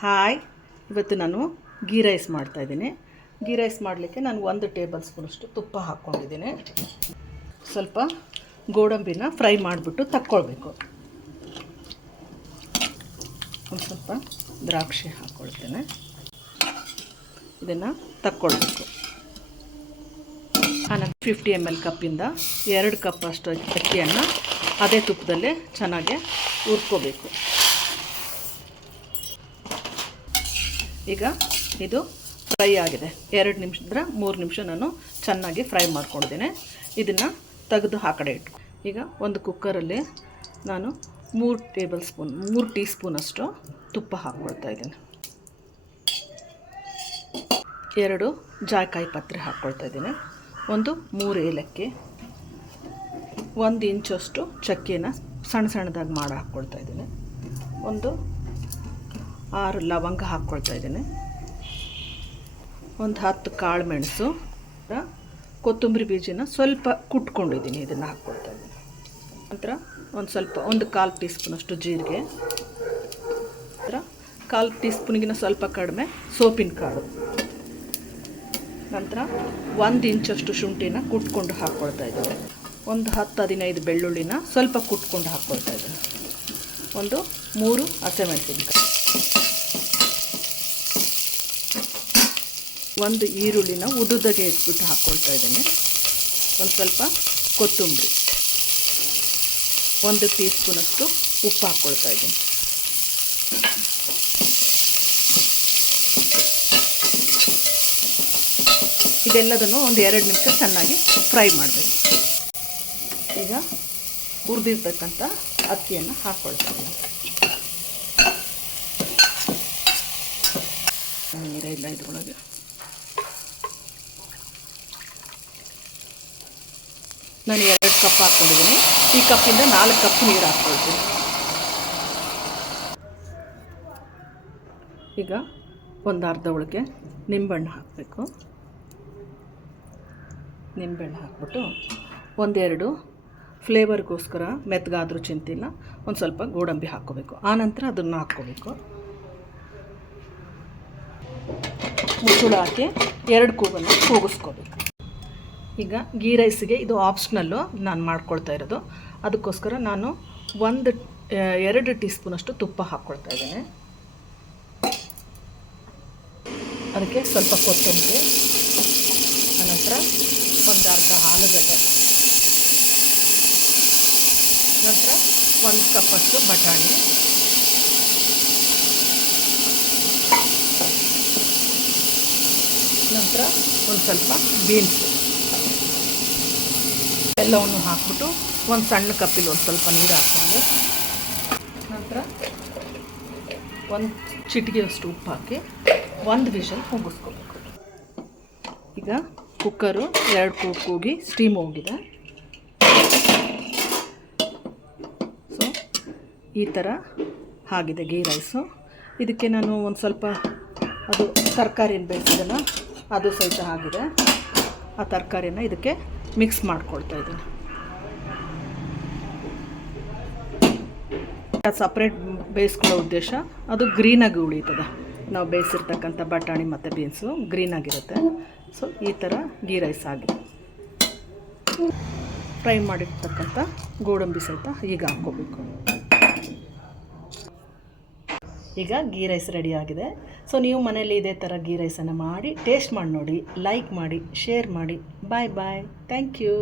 Hi, ಇವತ್ತು ನಾನು ghee rice ಮಾಡ್ತಾಯಿದ್ದೀನಿ. ಗೀ ರೈಸ್ ಮಾಡಲಿಕ್ಕೆ ನಾನು 1 ಟೇಬಲ್ ಸ್ಪೂನಷ್ಟು ತುಪ್ಪ ಹಾಕ್ಕೊಂಡಿದ್ದೀನಿ. ಸ್ವಲ್ಪ ಗೋಡಂಬಿನ ಫ್ರೈ ಮಾಡಿಬಿಟ್ಟು ತಕ್ಕೊಳ್ಬೇಕು. ಒಂದು ಸ್ವಲ್ಪ ದ್ರಾಕ್ಷಿ ಹಾಕ್ಕೊಳ್ತೇನೆ. ಇದನ್ನು ತಕ್ಕೊಳ್ಬೇಕು. ಆನಂತರ 50 ml ಕಪ್ಪಿಂದ 2 ಕಪ್ ಅಷ್ಟು ಅಕ್ಕಿಯನ್ನು ಅದೇ ತುಪ್ಪದಲ್ಲೇ ಚೆನ್ನಾಗಿ ಹುರ್ಕೋಬೇಕು. ಈಗ ಇದು ಫ್ರೈ ಆಗಿದೆ. 2 ನಿಮಿಷದಿಂದ 3 ನಿಮಿಷ ನಾನು ಚೆನ್ನಾಗಿ ಫ್ರೈ ಮಾಡ್ಕೊಂಡಿದ್ದೇನೆ. ಇದನ್ನು ತೆಗೆದು ಆ ಕಡೆ ಇಟ್ಟು ಈಗ ಒಂದು ಕುಕ್ಕರಲ್ಲಿ ನಾನು 3 ಟೀ ಸ್ಪೂನಷ್ಟು ತುಪ್ಪ ಹಾಕ್ಕೊಳ್ತಾ ಇದ್ದೇನೆ. 2 ಜಾಯಿಕಾಯಿ ಪತ್ರೆ ಹಾಕ್ಕೊಳ್ತಾ ಇದ್ದೀನಿ. 3 ಏಲಕ್ಕಿ, 1 ಇಂಚಷ್ಟು ಚಕ್ಕೆನ ಸಣ್ಣ ಸಣ್ಣದಾಗಿ ಮಾಡಿ ಹಾಕ್ಕೊಳ್ತಾ ಇದ್ದೀನಿ. 6 ಲವಂಗ ಹಾಕ್ಕೊಳ್ತಾ ಇದ್ದೀನಿ. 10 ಕಾಳು ಮೆಣಸು, ಕೊತ್ತಂಬರಿ ಬೀಜನ ಸ್ವಲ್ಪ ಕುಟ್ಕೊಂಡಿದ್ದೀನಿ. ಇದನ್ನು ಹಾಕ್ಕೊಳ್ತಾ ಇದ್ದೀನಿ. ನಂತರ ಒಂದು 1/4 ಟೀ ಸ್ಪೂನಷ್ಟು ಜೀರಿಗೆ, ನಂತರ 1/4 ಟೀ ಸ್ಪೂನಿಗಿನ ಸ್ವಲ್ಪ ಕಡಿಮೆ ಸೋಪಿನ ಕಾಳು, ನಂತರ 1 ಇಂಚಷ್ಟು ಶುಂಠಿನ ಕುಟ್ಕೊಂಡು ಹಾಕ್ಕೊಳ್ತಾ ಇದ್ದೀನಿ. 10-15 ಬೆಳ್ಳುಳ್ಳಿನ ಸ್ವಲ್ಪ ಕುಟ್ಕೊಂಡು ಹಾಕ್ಕೊಳ್ತಾ ಇದ್ದೀನಿ. 3 ಹಸಿಮೆಣಸಿನಕಾಯಿ, 1 ಈರುಳ್ಳಿನ ಉದುದಾಗೆ ಇಟ್ಬಿಟ್ಟು ಹಾಕ್ಕೊಳ್ತಾ ಇದ್ದೀನಿ. ಸ್ವಲ್ಪ ಕೊತ್ತಂಬರಿ, 1 ಟೀ ಸ್ಪೂನಷ್ಟು ಉಪ್ಪು ಹಾಕ್ಕೊಳ್ತಾ ಇದ್ದೀನಿ. ಇದೆಲ್ಲದನ್ನು 2 ನಿಮಿಷ ಚೆನ್ನಾಗಿ ಫ್ರೈ ಮಾಡಬೇಕು. ಈಗ ಹುರಿದಿರ್ತಕ್ಕಂಥ ಅಕ್ಕಿಯನ್ನು ಹಾಕ್ಕೊಳ್ತಾ ಇದ್ದೀನಿ. ನೀರಿಲ್ಲ ಇದ್ರೊಳಗೆ. ನಾನು 2 ಕಪ್ ಹಾಕ್ಕೊಂಡಿದ್ದೀನಿ. ಈ ಕಪ್ಪಿಂದ 4 ಕಪ್ ನೀರು ಹಾಕ್ಕೊಳ್ತೀನಿ. ಈಗ ಒಂದು ಅರ್ಧ ಒಳಗೆ ನಿಂಬೆಹಣ್ಣು ಹಾಕಬೇಕು. ನಿಂಬೆಹಣ್ಣು ಹಾಕ್ಬಿಟ್ಟು 1-2 ಫ್ಲೇವರ್ಗೋಸ್ಕರ ಮೆತ್ತಗಾದರೂ ಚಿಂತಿಲ್ಲ, ಒಂದು ಸ್ವಲ್ಪ ಗೋಡಂಬಿ ಹಾಕ್ಕೋಬೇಕು. ಆನಂತರ ಅದನ್ನು ಹಾಕ್ಕೋಬೇಕು. ಮುಚ್ಚಳ ಹಾಕಿ 2 ಕೂಗನ್ನು ಕೂಗಿಸ್ಕೋಬೇಕು. ಈಗ ಗೀ ರೈಸಿಗೆ ಇದು ಆಪ್ಷನಲ್ಲು ನಾನು ಮಾಡ್ಕೊಳ್ತಾ ಇರೋದು. ಅದಕ್ಕೋಸ್ಕರ ನಾನು 2 ಟೀ ಸ್ಪೂನಷ್ಟು ತುಪ್ಪ ಹಾಕ್ಕೊಳ್ತಾ ಇದ್ದೇನೆ. ಅದಕ್ಕೆ ಸ್ವಲ್ಪ ಕೊತ್ತಂಬರಿ, ಅನಂತರ ಒಂದು ಅರ್ಧ ಆಲೂಗಡ್ಡೆ, ನಂತರ 1 ಕಪ್ಪಷ್ಟು ಬಟಾಣಿ, ನಂತರ ಒಂದು ಸ್ವಲ್ಪ ಬೀನ್ಸು ಎಲ್ಲವನ್ನು ಹಾಕ್ಬಿಟ್ಟು ಒಂದು ಸಣ್ಣ ಕಪ್ಪಿಲ್ಲಿ ಒಂದು ಸ್ವಲ್ಪ ನೀರು ಹಾಕ್ಕೊಂಡು, ನಂತರ 1 ಚಿಟಿಕೆಯಷ್ಟು ಉಪ್ಪು ಹಾಕಿ 1 ವಿಷಲ್ ಕೂಗಿಸ್ಕೋಬೇಕು. ಈಗ ಕುಕ್ಕರು 2 ಕೂಗಿ ಸ್ಟೀಮ್ ಹೋಗಿದೆ. ಸೊ ಈ ಥರ ಆಗಿದೆ ಗೀ ರೈಸು. ಇದಕ್ಕೆ ನಾನು ಒಂದು ಸ್ವಲ್ಪ ಅದು ತರಕಾರಿನ ಬೇಯಿಸಿದೆಲ್ಲ ಅದು ಸಹಿತ ಆಗಿದೆ. ಆ ತರಕಾರಿನ ಇದಕ್ಕೆ ಮಿಕ್ಸ್ ಮಾಡ್ಕೊಳ್ತಾ ಇದ್ದೀನಿ. ಸಪ್ರೇಟ್ ಬೇಯಿಸ್ಕೊಳ್ಳೋ ಉದ್ದೇಶ ಅದು ಗ್ರೀನಾಗಿ ಉಳಿತದೆ. ನಾವು ಬೇಯಿಸಿರ್ತಕ್ಕಂಥ ಬಟಾಣಿ ಮತ್ತು ಬೀನ್ಸು ಗ್ರೀನಾಗಿರುತ್ತೆ. ಸೊ ಈ ಥರ ಗೀ ರೈಸ್ ಆಗಿದೆ. ಫ್ರೈ ಮಾಡಿರ್ತಕ್ಕಂಥ ಗೋಡಂಬಿ ಸಹಿತ ಈಗ ಹಾಕ್ಕೋಬೇಕು. ಈಗ ಗೀ ರೈಸ್ ರೆಡಿ ಆಗಿದೆ. ಸೊ ನೀವು ಮನೇಲಿ ಇದೇ ಥರ ಗೀ ರೈಸನ್ನು ಮಾಡಿ ಟೇಸ್ಟ್ ಮಾಡಿ ನೋಡಿ, ಲೈಕ್ ಮಾಡಿ, ಶೇರ್ ಮಾಡಿ. Bye bye. Thank you.